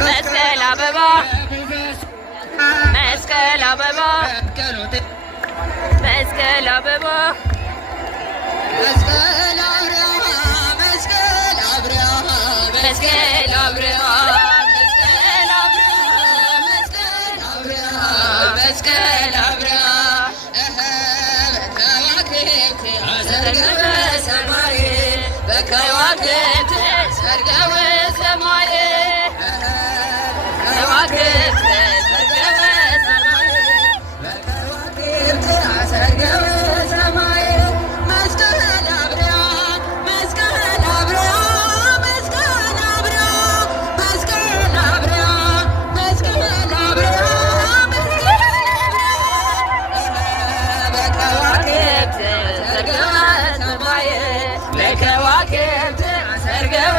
መስቀል አበባ መስቀል አበባ መስቀል አበባ መስቀል አብራ መስቀል አብራ መስቀል አብራ ሰርገወ ሰማይ በከዋክብት ሰርገወ ሰማይ ከዋክብት ሰርገወ ሰማይ በከዋክብት ሰርገወ ሰማይ መስቀል አብራ መስቀል አብራ መስቀል አብራ መስቀል አብራ መስቀል አብራ በከዋክብት ሰርገወ